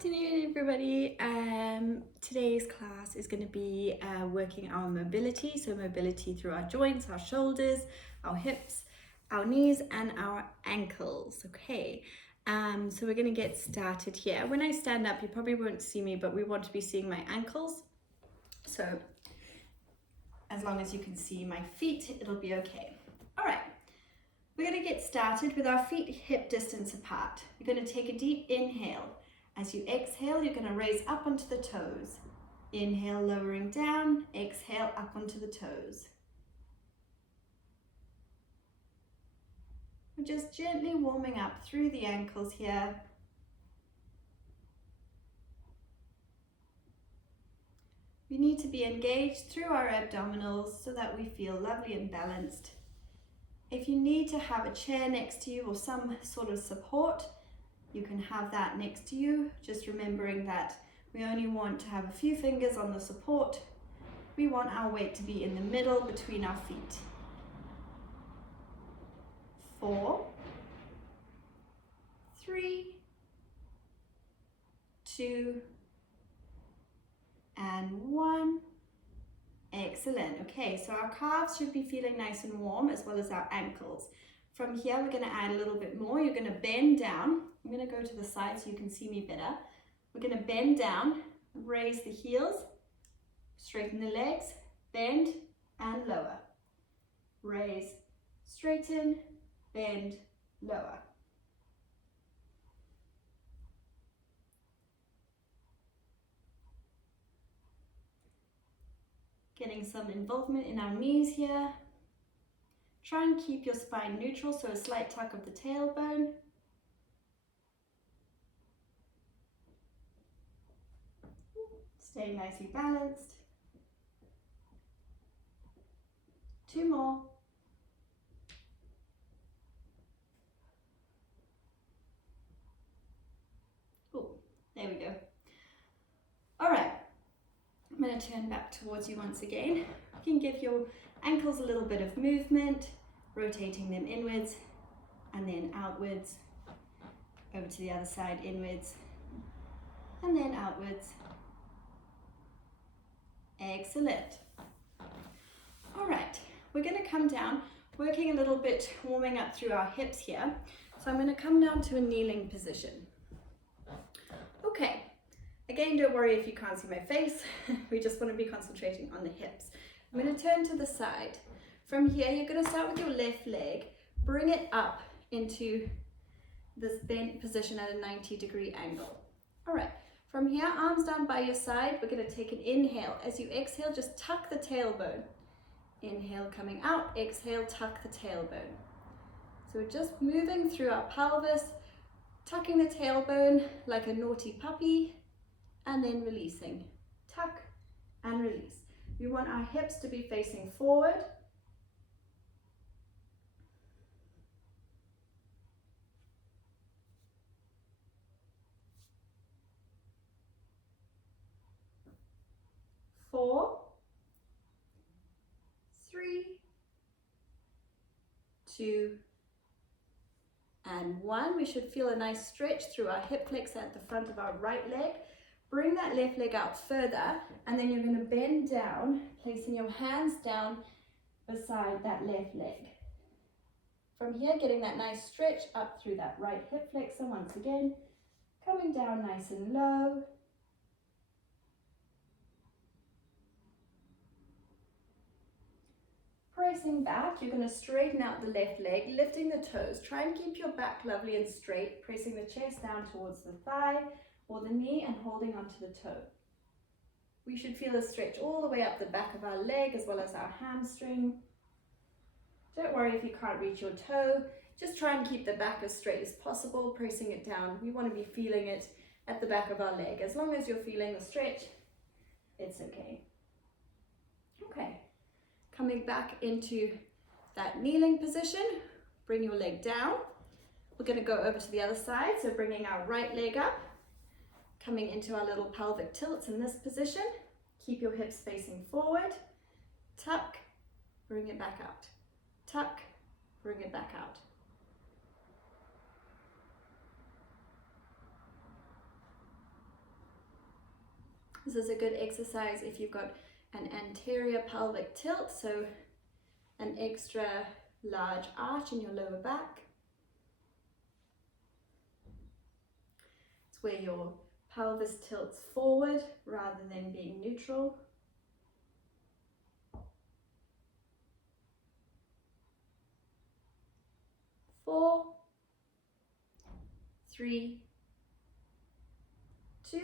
Afternoon, everybody. Today's class is going to be working our mobility, so mobility through our joints, our shoulders, our hips, our knees, and our ankles. Okay, so we're going to get started here. When I stand up, you probably won't see me, but we want to be seeing my ankles. So as long as you can see my feet, it'll be okay. All right. We're going to get started with our feet hip distance apart. You're going to take a deep inhale. As you exhale, you're going to raise up onto the toes. Inhale, lowering down. Exhale, up onto the toes. We're just gently warming up through the ankles here. We need to be engaged through our abdominals so that we feel lovely and balanced. If you need to have a chair next to you or some sort of support, you can have that next to you, just remembering that we only want to have a few fingers on the support. We want our weight to be in the middle between our feet. 4, 3, 2, and 1. Excellent. Okay, so our calves should be feeling nice and warm as well as our ankles. From here, we're going to add a little bit more. You're going to bend down. I'm going to go to the side so you can see me better. We're going to bend down, raise the heels, straighten the legs, bend and lower. Raise, straighten, bend, lower. Getting some involvement in our knees here. Try and keep your spine neutral, so a slight tuck of the tailbone. Stay nicely balanced. 2 more. Oh, there we go. All right, I'm going to turn back towards you once again. You can give your ankles a little bit of movement, rotating them inwards and then outwards, over to the other side, inwards and then outwards. Excellent. All right, we're going to come down, working a little bit, warming up through our hips here. So I'm going to come down to a kneeling position. Okay, again, don't worry if you can't see my face. We just want to be concentrating on the hips. I'm going to turn to the side. From here, you're going to start with your left leg, bring it up into this bent position at a 90-degree angle. All right. From here, arms down by your side, we're going to take an inhale. As you exhale, just tuck the tailbone. Inhale coming out, exhale, tuck the tailbone. So we're just moving through our pelvis, tucking the tailbone like a naughty puppy, and then releasing. Tuck and release. We want our hips to be facing forward. Four, 3, 2, and 1. We should feel a nice stretch through our hip flexor at the front of our right leg. Bring that left leg out further, and then you're going to bend down, placing your hands down beside that left leg. From here, getting that nice stretch up through that right hip flexor once again, coming down nice and low. Pressing back, you're going to straighten out the left leg, lifting the toes. Try and keep your back lovely and straight, pressing the chest down towards the thigh or the knee and holding onto the toe. We should feel a stretch all the way up the back of our leg as well as our hamstring. Don't worry if you can't reach your toe. Just try and keep the back as straight as possible, pressing it down. We want to be feeling it at the back of our leg. As long as you're feeling the stretch, it's okay. Okay. Coming back into that kneeling position, bring your leg down. We're going to go over to the other side, so bringing our right leg up, coming into our little pelvic tilts in this position. Keep your hips facing forward, tuck, bring it back out, tuck, bring it back out. This is a good exercise if you've got an anterior pelvic tilt, so an extra large arch in your lower back. It's where your pelvis tilts forward rather than being neutral. 4, 3, 2,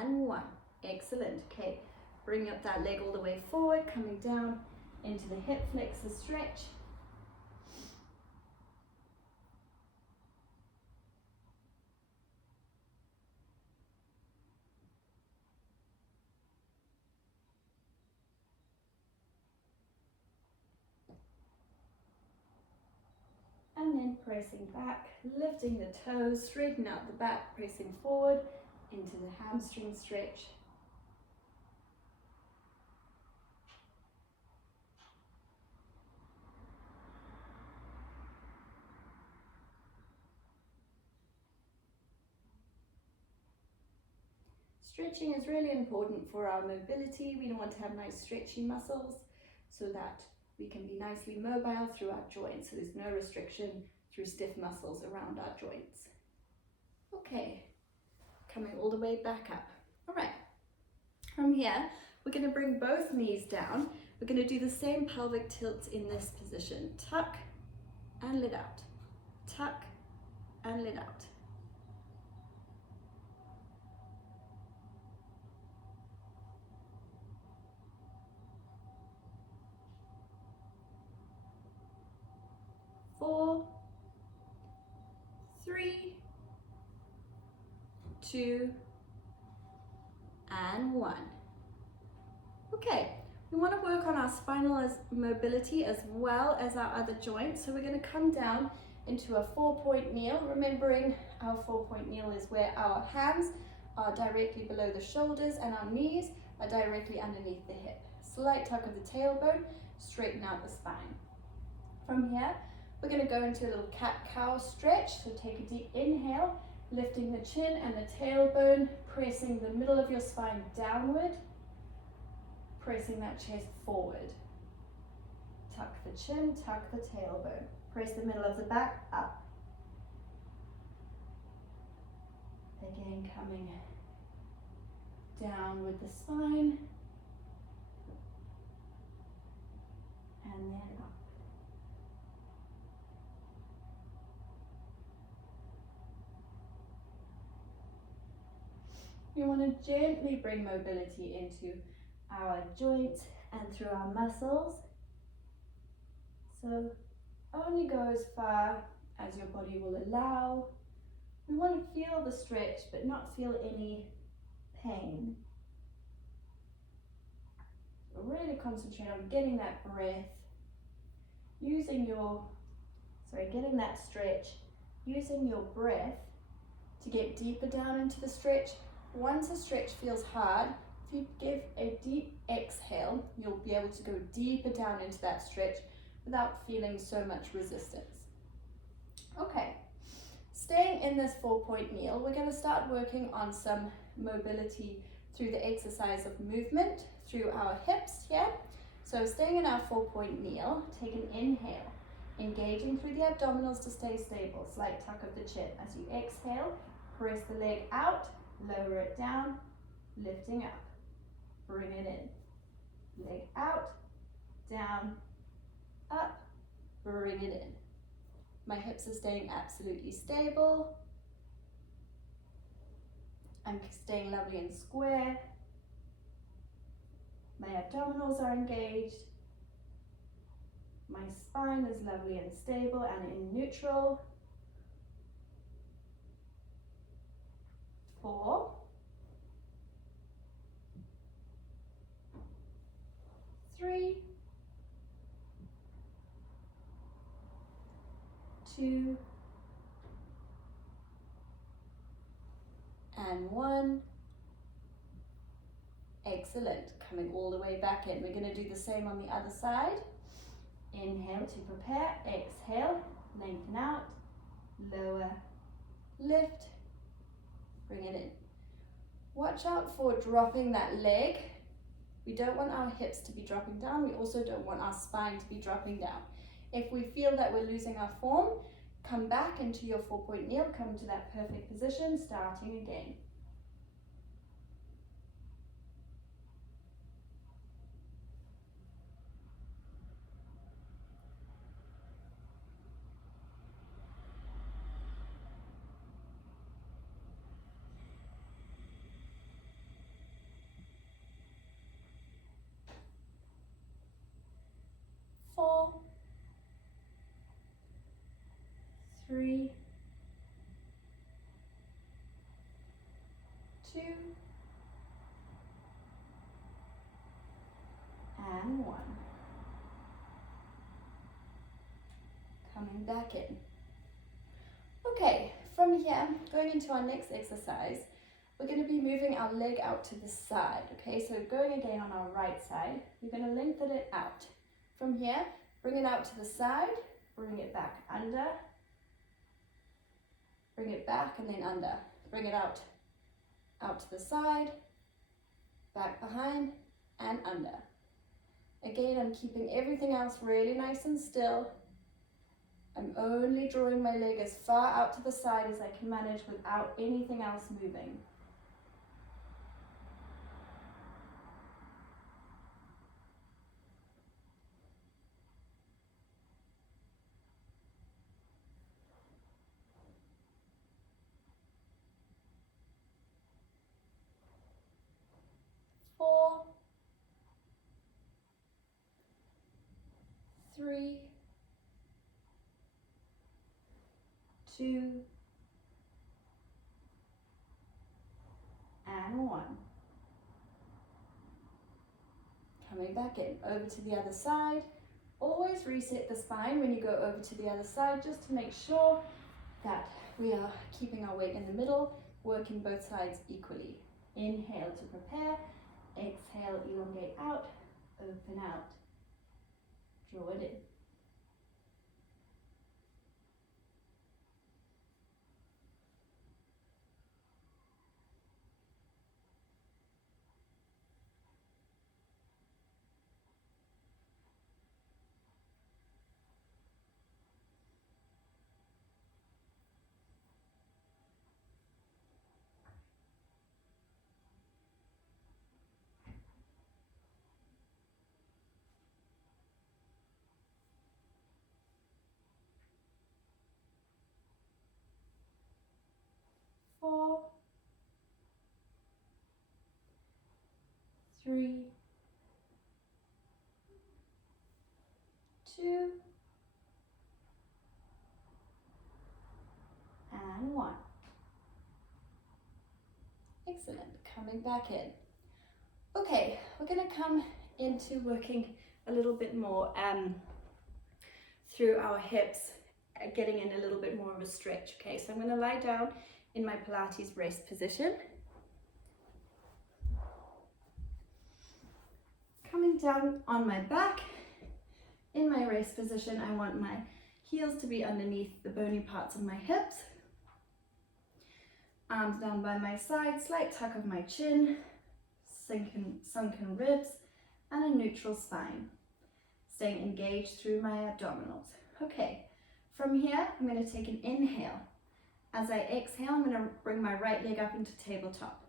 and 1. Excellent. Okay, bring up that leg all the way forward, coming down into the hip flexor stretch. And then pressing back, lifting the toes, straighten out the back, pressing forward into the hamstring stretch. Stretching is really important for our mobility. We want to have nice stretchy muscles so that we can be nicely mobile through our joints, so there's no restriction through stiff muscles around our joints. Okay, coming all the way back up. All right, from here, we're going to bring both knees down. We're going to do the same pelvic tilts in this position. Tuck and let out. Tuck and let out. Four, 3, 2, and 1. Okay, we want to work on our spinal mobility as well as our other joints. So we're going to come down into a 4-point kneel, remembering our 4-point kneel is where our hands are directly below the shoulders and our knees are directly underneath the hip. Slight tuck of the tailbone, straighten out the spine. From here, we're going to go into a little cat-cow stretch. So take a deep inhale, lifting the chin and the tailbone, pressing the middle of your spine downward, pressing that chest forward. Tuck the chin, tuck the tailbone. Press the middle of the back up. Again, coming down with the spine, and then up. We want to gently bring mobility into our joints and through our muscles. So only go as far as your body will allow. We want to feel the stretch but not feel any pain. So really concentrate on getting that breath, getting that stretch, using your breath to get deeper down into the stretch. Once a stretch feels hard, if you give a deep exhale, you'll be able to go deeper down into that stretch without feeling so much resistance. Okay, staying in this 4-point kneel, we're going to start working on some mobility through the exercise of movement through our hips here. So staying in our 4-point kneel, take an inhale, engaging through the abdominals to stay stable, slight tuck of the chin. As you exhale, press the leg out, lower it down, lifting up, bring it in, leg out, down, up, bring it in. My hips are staying absolutely stable. I'm staying lovely and square. My abdominals are engaged. My spine is lovely and stable and in neutral. 4, 3, 2, and 1. Excellent. Coming all the way back in. We're going to do the same on the other side. Inhale to prepare. Exhale. Lengthen out. Lower. Lift. Bring it in. Watch out for dropping that leg. We don't want our hips to be dropping down. We also don't want our spine to be dropping down. If we feel that we're losing our form, come back into your 4-point kneel, come to that perfect position, starting again. Four, 3, 2, and 1. Coming back in. Okay, from here, going into our next exercise, we're going to be moving our leg out to the side. Okay, so going again on our right side, we're going to lengthen it out. From here, bring it out to the side, bring it back under, bring it back and then under. Bring it out to the side, back behind, and under. Again, I'm keeping everything else really nice and still. I'm only drawing my leg as far out to the side as I can manage without anything else moving. Four, 3, 2, and 1. Coming back in, over to the other side. Always reset the spine when you go over to the other side, just to make sure that we are keeping our weight in the middle, working both sides equally. Inhale to prepare, exhale, elongate out, open out, draw it in. Four, 3, 2, and 1. Excellent, coming back in. Okay, we're going to come into working a little bit more through our hips, getting in a little bit more of a stretch. Okay, so I'm going to lie down in my Pilates rest position. Coming down on my back, in my rest position, I want my heels to be underneath the bony parts of my hips. Arms down by my side, slight tuck of my chin, sunken ribs, and a neutral spine. Staying engaged through my abdominals. Okay, from here, I'm going to take an inhale. As I exhale, I'm going to bring my right leg up into tabletop.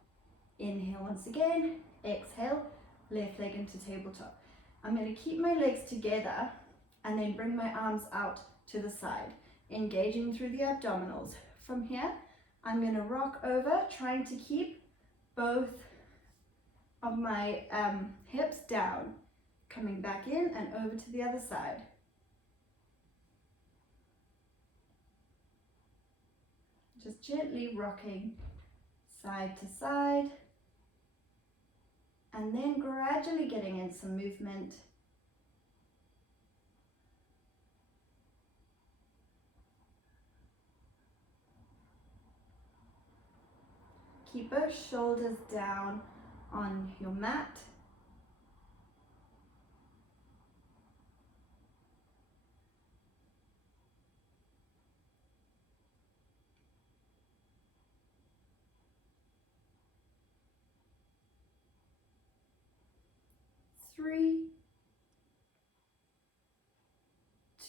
Inhale once again, exhale, left leg into tabletop. I'm going to keep my legs together and then bring my arms out to the side, engaging through the abdominals. From here, I'm going to rock over, trying to keep both of my hips down, coming back in and over to the other side. Just gently rocking side to side, and then gradually getting in some movement. Keep both shoulders down on your mat. 3,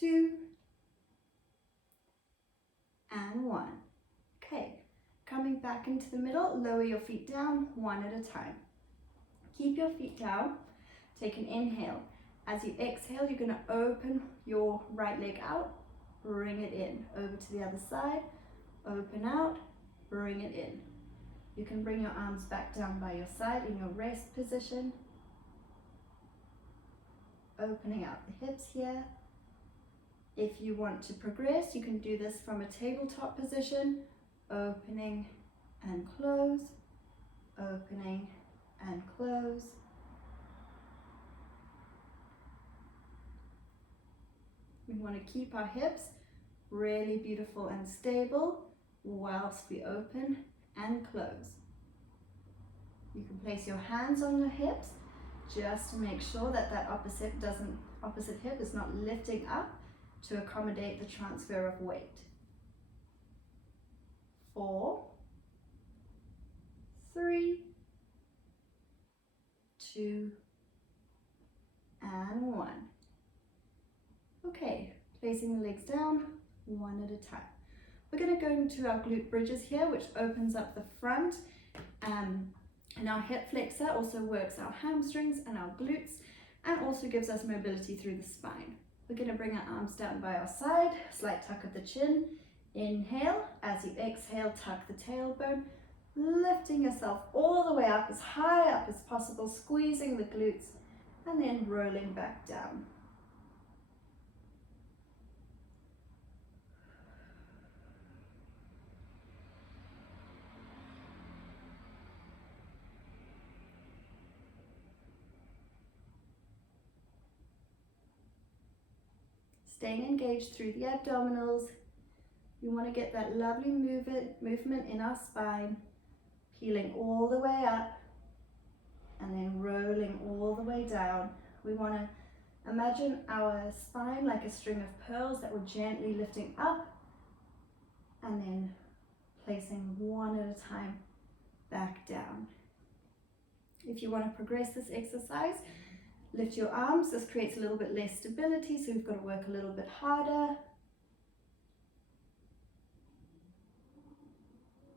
2, and 1. Okay, coming back into the middle, lower your feet down one at a time. Keep your feet down, take an inhale. As you exhale, you're going to open your right leg out, bring it in, over to the other side, open out, bring it in. You can bring your arms back down by your side in your rest position, opening out the hips here. If you want to progress, you can do this from a tabletop position, opening and close, opening and close. We want to keep our hips really beautiful and stable whilst we open and close. You can place your hands on your hips just to make sure that that opposite hip is not lifting up to accommodate the transfer of weight. 4, 3, 2, and 1. Okay, placing the legs down one at a time. We're going to go into our glute bridges here, which opens up the front, and our hip flexor also works our hamstrings and our glutes, and also gives us mobility through the spine. We're going to bring our arms down by our side, slight tuck of the chin. Inhale, as you exhale, tuck the tailbone, lifting yourself all the way up, as high up as possible, squeezing the glutes, and then rolling back down. Staying engaged through the abdominals. We want to get that lovely movement in our spine, peeling all the way up and then rolling all the way down. We want to imagine our spine like a string of pearls that we're gently lifting up and then placing one at a time back down. If you want to progress this exercise, lift your arms. This creates a little bit less stability, so we've got to work a little bit harder.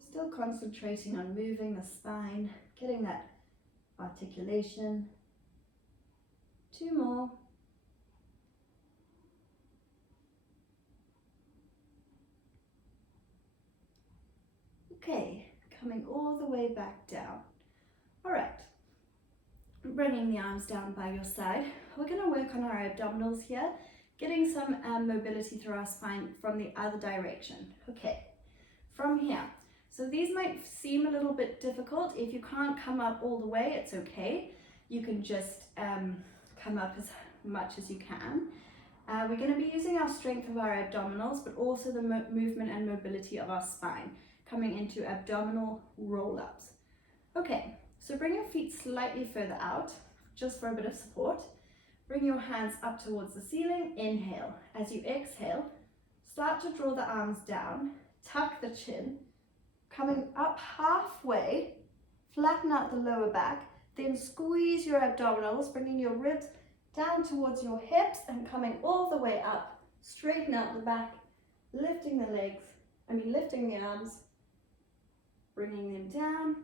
Still concentrating on moving the spine, getting that articulation. 2 more. Okay, coming all the way back down. All right, bringing the arms down by your side. We're going to work on our abdominals here, getting some mobility through our spine from the other direction. Okay, from here. So these might seem a little bit difficult. If you can't come up all the way, it's okay. You can just come up as much as you can. We're going to be using our strength of our abdominals, but also the movement and mobility of our spine, coming into abdominal roll-ups. Okay, so bring your feet slightly further out, just for a bit of support. Bring your hands up towards the ceiling. Inhale. As you exhale, start to draw the arms down, tuck the chin, coming up halfway, flatten out the lower back, then squeeze your abdominals, bringing your ribs down towards your hips and coming all the way up. Straighten out the back, lifting the legs, lifting the arms, bringing them down,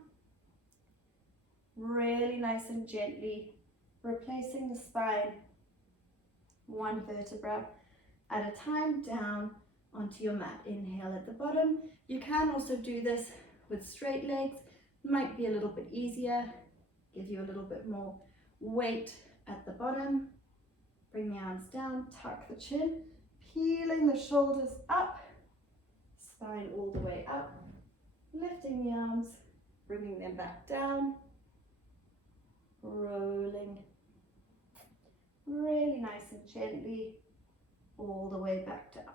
really nice and gently, replacing the spine, one vertebra at a time, down onto your mat. Inhale at the bottom. You can also do this with straight legs. Might be a little bit easier, give you a little bit more weight at the bottom. Bring the arms down, tuck the chin, peeling the shoulders up, spine all the way up, lifting the arms, bringing them back down, rolling really nice and gently all the way back down.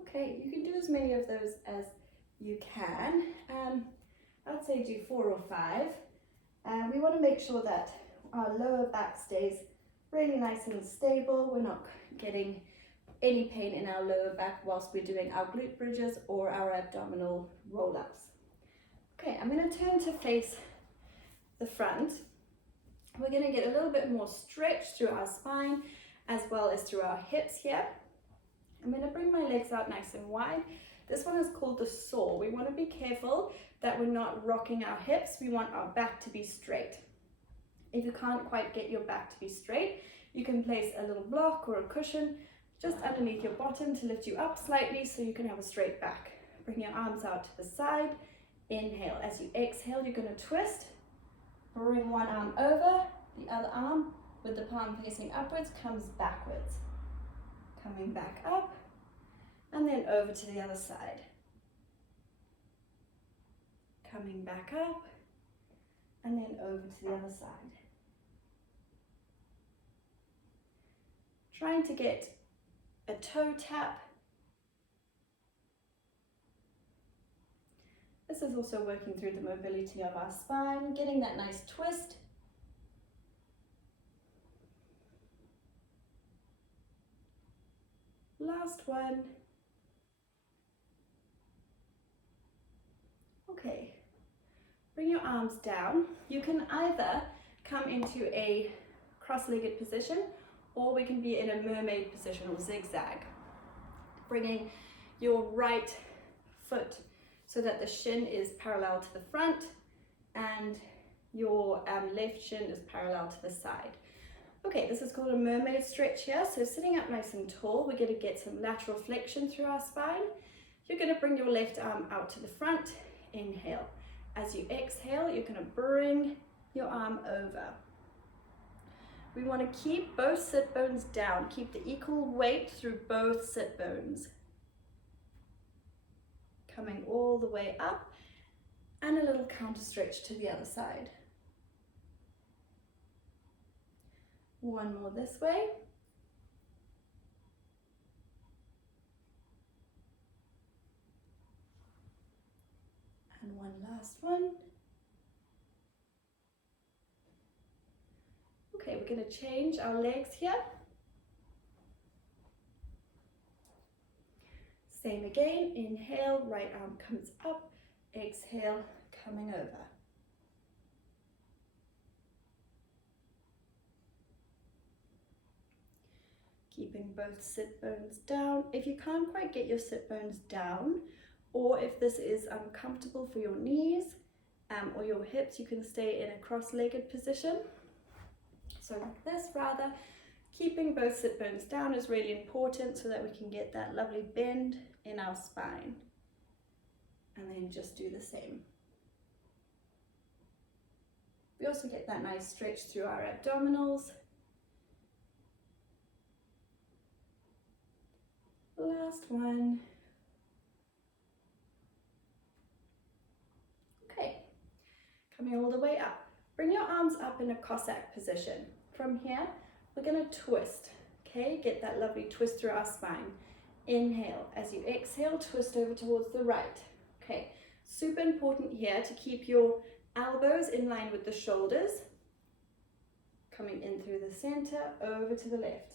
Okay, you can do as many of those as you can. I'd say do 4 or 5. We want to make sure that our lower back stays really nice and stable. We're not getting any pain in our lower back whilst we're doing our glute bridges or our abdominal roll-ups. Okay, I'm going to turn to face the front. We're going to get a little bit more stretch through our spine as well as through our hips here. I'm going to bring my legs out nice and wide. This one is called the saw. We want to be careful that we're not rocking our hips. We want our back to be straight. If you can't quite get your back to be straight, you can place a little block or a cushion just underneath your bottom to lift you up slightly so you can have a straight back. Bring your arms out to the side. Inhale. As you exhale, you're going to twist. Bring one arm over. The other arm, with the palm facing upwards, comes backwards. Coming back up. And then over to the other side. Coming back up. And then over to the other side. Trying to get a toe tap. This is also working through the mobility of our spine, getting that nice twist. Last one. Okay, bring your arms down. You can either come into a cross-legged position, or we can be in a mermaid position or zigzag. Bringing your right foot so that the shin is parallel to the front and your left shin is parallel to the side. Okay, this is called a mermaid stretch here. So sitting up nice and tall, we're going to get some lateral flexion through our spine. You're going to bring your left arm out to the front. Inhale. As you exhale, you're going to bring your arm over. We want to keep both sit bones down. Keep the equal weight through both sit bones. Coming all the way up, and a little counter stretch to the other side. One more this way. And one last one. Okay, we're going to change our legs here. Same again, inhale, right arm comes up, exhale, coming over. Keeping both sit bones down. If you can't quite get your sit bones down, or if this is uncomfortable for your knees or your hips, you can stay in a cross-legged position. So like this rather. Keeping both sit bones down is really important so that we can get that lovely bend in our spine. And then just do the same. We also get that nice stretch through our abdominals. Last one. Okay, coming all the way up. Bring your arms up in a Cossack position. From here, we're going to twist, okay? Get that lovely twist through our spine. Inhale. As you exhale, twist over towards the right. Okay, super important here to keep your elbows in line with the shoulders. Coming in through the center, over to the left.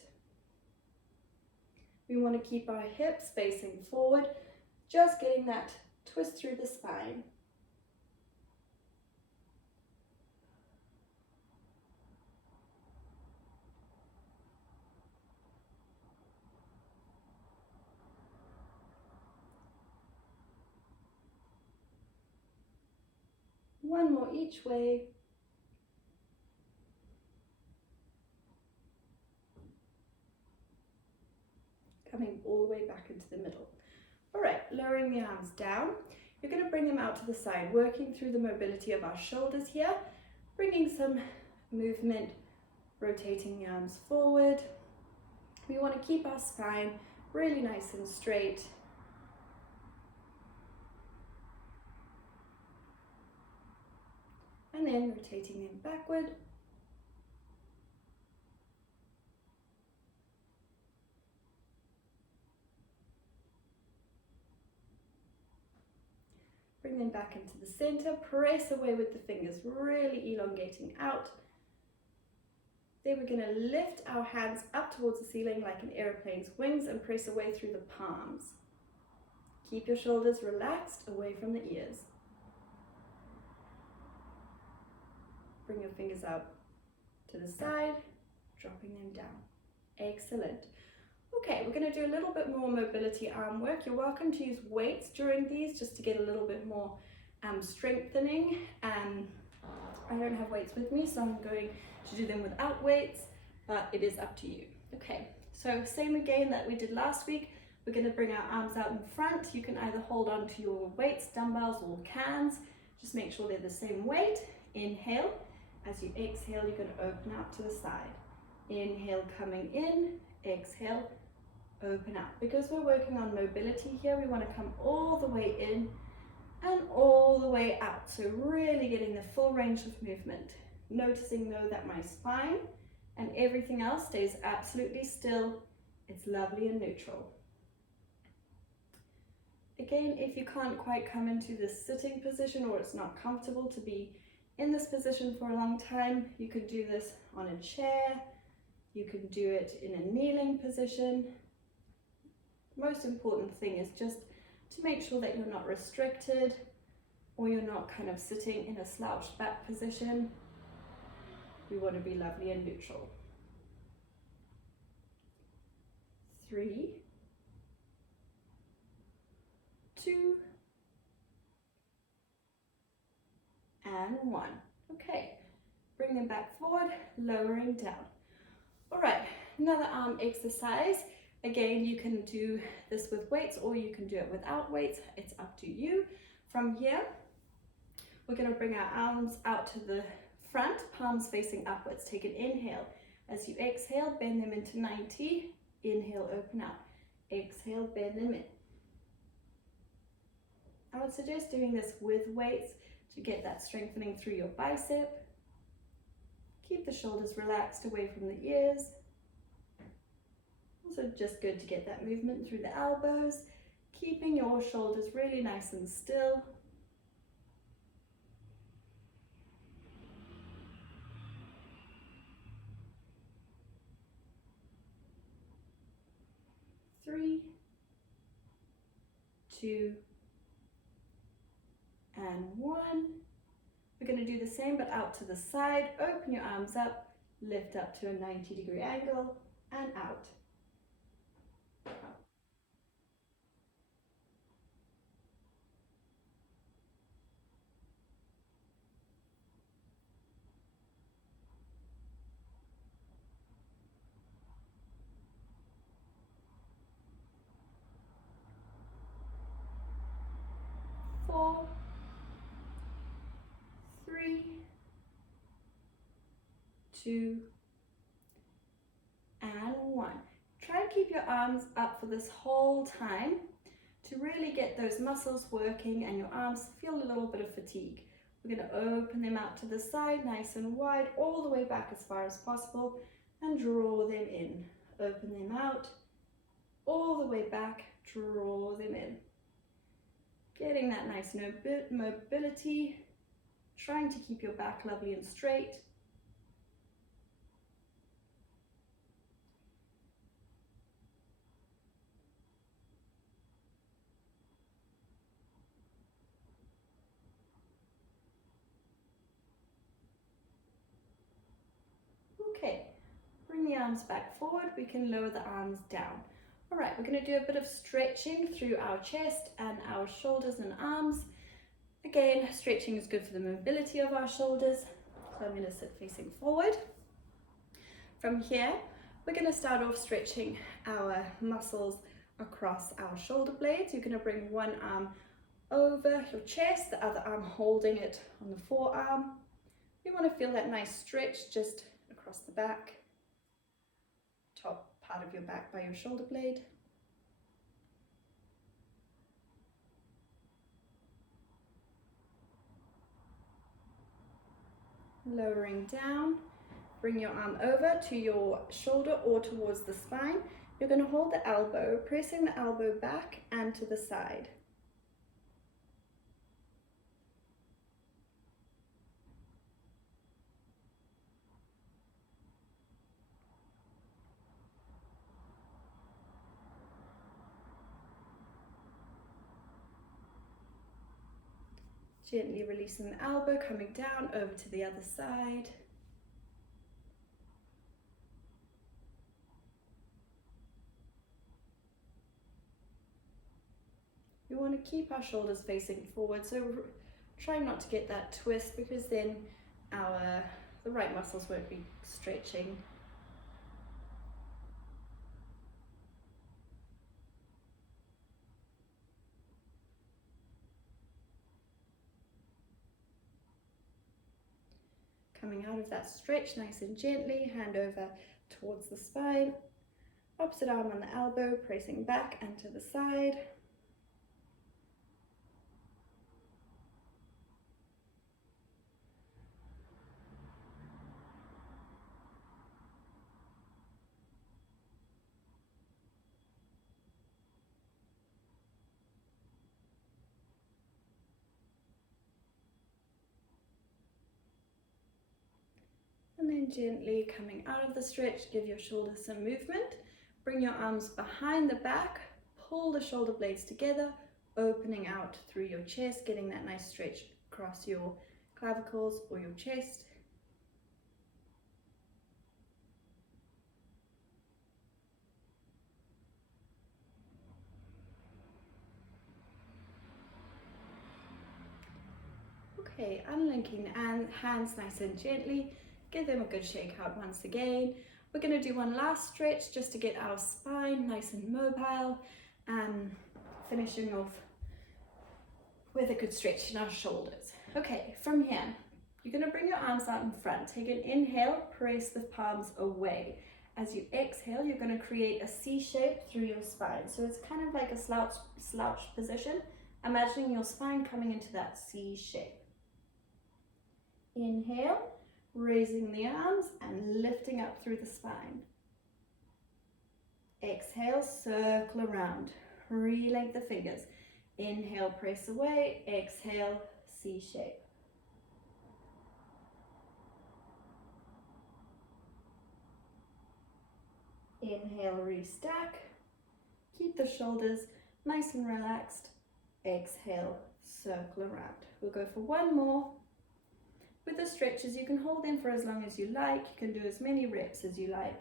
We want to keep our hips facing forward, just getting that twist through the spine. One more each way. Coming all the way back into the middle. All right, lowering the arms down. You're going to bring them out to the side, working through the mobility of our shoulders here, bringing some movement, rotating the arms forward. We want to keep our spine really nice and straight. And then rotating them backward. Bring them back into the center. Press away with the fingers, really elongating out. Then we're going to lift our hands up towards the ceiling like an airplane's wings and press away through the palms. Keep your shoulders relaxed away from the ears. Bring your fingers out to the side, dropping them down. Excellent. Okay, we're going to do a little bit more mobility arm work. You're welcome to use weights during these just to get a little bit more strengthening. I don't have weights with me, so I'm going to do them without weights, but it is up to you. Okay, so same again that we did last week. We're going to bring our arms out in front. You can either hold on to your weights, dumbbells, or cans. Just make sure they're the same weight. Inhale. As you exhale, you're going to open out to the side. Inhale, coming in. Exhale, open out. Because we're working on mobility here, we want to come all the way in and all the way out. So really getting the full range of movement. Noticing though that my spine and everything else stays absolutely still. It's lovely and neutral. Again, if you can't quite come into this sitting position or it's not comfortable to be in this position for a long time, you could do this on a chair. You can do it in a kneeling position. Most important thing is just to make sure that you're not restricted or you're not kind of sitting in a slouched back position. We want to be lovely and neutral. 3, 2, and 1. Okay, bring them back forward, lowering down. All right, another arm exercise. Again, you can do this with weights or you can do it without weights. It's up to you. From here, we're going to bring our arms out to the front, palms facing upwards. Take an inhale. As you exhale, bend them into 90. Inhale, open out. Exhale, bend them in. I would suggest doing this with weights to get that strengthening through your bicep. Keep the shoulders relaxed away from the ears. Also just good to get that movement through the elbows, keeping your shoulders really nice and still. Three, 2, and 1. We're going to do the same but out to the side. Open your arms up, lift up to a 90-degree angle and out. Four, 3, 2, and 1. Try and keep your arms up for this whole time to really get those muscles working and your arms feel a little bit of fatigue. We're going to open them out to the side, nice and wide, all the way back as far as possible, and draw them in. Open them out, all the way back, draw them in. Getting that nice mobility, trying to keep your back lovely and straight. Okay, bring the arms back forward. We can lower the arms down. All right, we're going to do a bit of stretching through our chest and our shoulders and arms. Again, stretching is good for the mobility of our shoulders. So I'm going to sit facing forward. From here, we're going to start off stretching our muscles across our shoulder blades. You're going to bring one arm over your chest, the other arm holding it on the forearm. You want to feel that nice stretch just across the back, top part of your back by your shoulder blade. Lowering down, bring your arm over to your shoulder or towards the spine. You're going to hold the elbow, pressing the elbow back and to the side. Gently releasing the elbow, coming down over to the other side. We want to keep our shoulders facing forward, so try not to get that twist, because then the right muscles won't be stretching. Coming out of that stretch nice and gently, hand over towards the spine, opposite arm on the elbow, pressing back and to the side. And then gently coming out of the stretch, give your shoulders some movement. Bring your arms behind the back, pull the shoulder blades together, opening out through your chest, getting that nice stretch across your clavicles or your chest. Okay, unlinking and hands nice and gently. Give them a good shake out once again. We're going to do one last stretch just to get our spine nice and mobile, finishing off with a good stretch in our shoulders. Okay, from here, you're going to bring your arms out in front. Take an inhale, press the palms away. As you exhale, you're going to create a C shape through your spine. So it's kind of like a slouch position. Imagining your spine coming into that C shape. Inhale, raising the arms and lifting up through the spine. Exhale, circle around. Relength the fingers. Inhale, press away. Exhale, C shape. Inhale, restack. Keep the shoulders nice and relaxed. Exhale, circle around. We'll go for one more. With the stretches, you can hold them for as long as you like. You can do as many reps as you like.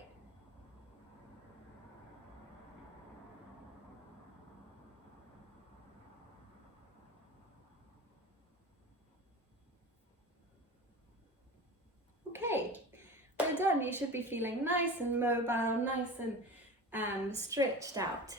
Okay, we're done. You should be feeling nice and mobile, nice and stretched out.